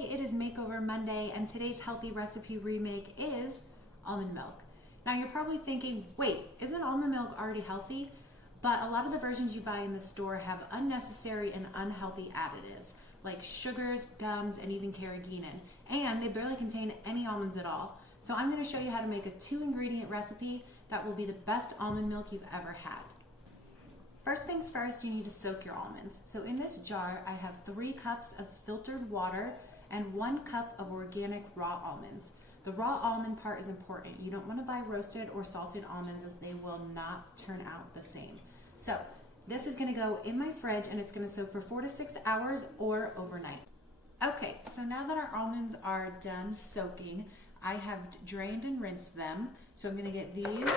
It is Makeover Monday, and today's healthy recipe remake is almond milk. Now you're probably thinking, wait, isn't almond milk already healthy? But a lot of the versions you buy in the store have unnecessary and unhealthy additives, like sugars, gums, and even carrageenan, and they barely contain any almonds at all. So I'm going to show you how to make a 2-ingredient recipe that will be the best almond milk you've ever had. First things first, you need to soak your almonds. So in this jar, I have 3 cups of filtered water and 1 cup of organic raw almonds. The raw almond part is important. You don't want to buy roasted or salted almonds, as they will not turn out the same. So this is going to go in my fridge, and it's going to soak for 4 to 6 hours or overnight. Okay, so now that our almonds are done soaking, I have drained and rinsed them. So I'm going to get these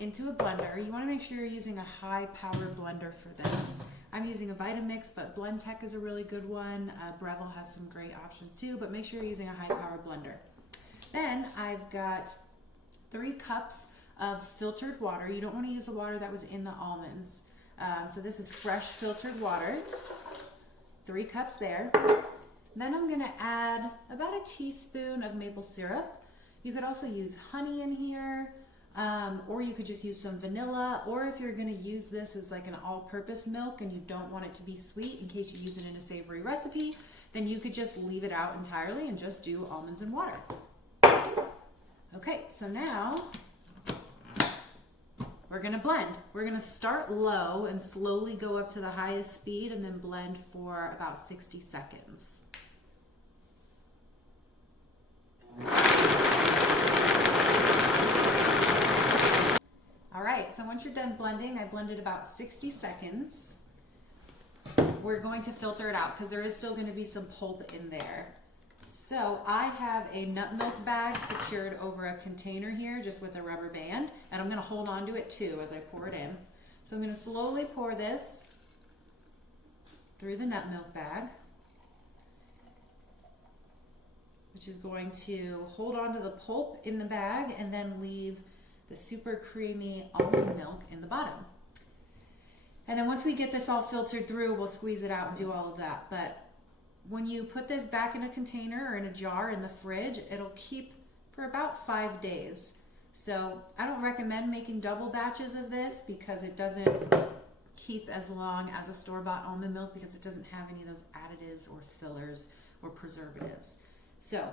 into a blender. You want to make sure you're using a high power blender for this. I'm using a Vitamix, but Blendtec is a really good one. Breville has some great options too, but make sure you're using a high power blender. Then I've got 3 cups of filtered water. You don't want to use the water that was in the almonds. So this is fresh filtered water. 3 cups there. Then I'm gonna add about a teaspoon of maple syrup. You could also use honey in here, or you could just use some vanilla, or if you're gonna use this as like an all-purpose milk and you don't want it to be sweet in case you use it in a savory recipe, then you could just leave it out entirely and just do almonds and water. Okay, so now we're gonna blend. We're gonna start low and slowly go up to the highest speed and then blend for about 60 seconds. All right, so once you're done blending, I blended about 60 seconds. We're going to filter it out because there is still going to be some pulp in there. So I have a nut milk bag secured over a container here just with a rubber band, and I'm going to hold on to it too as I pour it in. So I'm going to slowly pour this through the nut milk bag, which is going to hold on to the pulp in the bag and then leave the super creamy almond milk in the bottom. And then once we get this all filtered through, we'll squeeze it out and do all of that. But when you put this back in a container or in a jar in the fridge, it'll keep for about 5 days. So I don't recommend making double batches of this because it doesn't keep as long as a store-bought almond milk because it doesn't have any of those additives or fillers or preservatives. So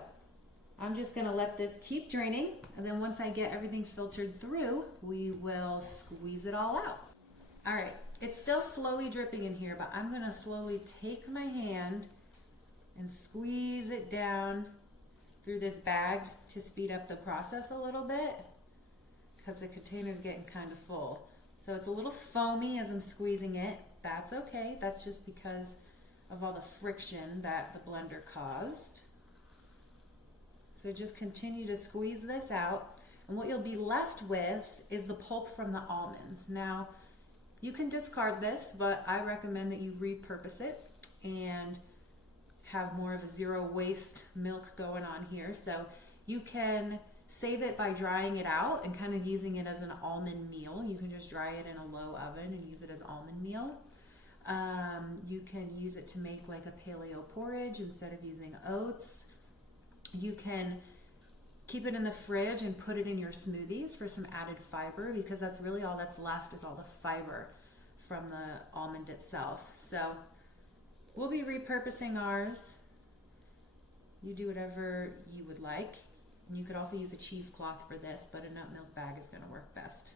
I'm just gonna let this keep draining, and then once I get everything filtered through, we will squeeze it all out. All right, it's still slowly dripping in here, but I'm gonna slowly take my hand and squeeze it down through this bag to speed up the process a little bit because the container's getting kind of full. So it's a little foamy as I'm squeezing it. That's okay, that's just because of all the friction that the blender caused. So just continue to squeeze this out, and what you'll be left with is the pulp from the almonds. Now, you can discard this, but I recommend that you repurpose it and have more of a zero waste milk going on here. So you can save it by drying it out and kind of using it as an almond meal. You can just dry it in a low oven and use it as almond meal. You can use it to make like a paleo porridge instead of using oats. You can keep it in the fridge and put it in your smoothies for some added fiber, because that's really all that's left is all the fiber from the almond itself. So we'll be repurposing ours. You do whatever you would like. And you could also use a cheesecloth for this, but a nut milk bag is going to work best.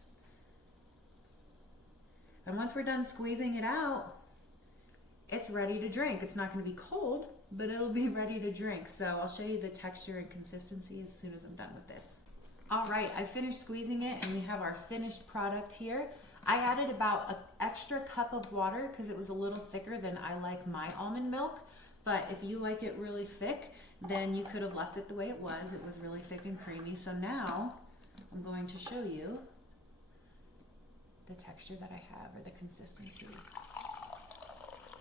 And once we're done squeezing it out, it's ready to drink. It's not going to be cold, but it'll be ready to drink. So I'll show you the texture and consistency as soon as I'm done with this. All right, I finished squeezing it and we have our finished product here. I added about an extra cup of water because it was a little thicker than I like my almond milk. But if you like it really thick, then you could have left it the way it was. It was really thick and creamy. So now I'm going to show you the texture that I have, or the consistency.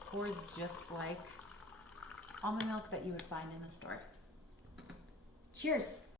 Pours just like almond milk that you would find in the store. Cheers!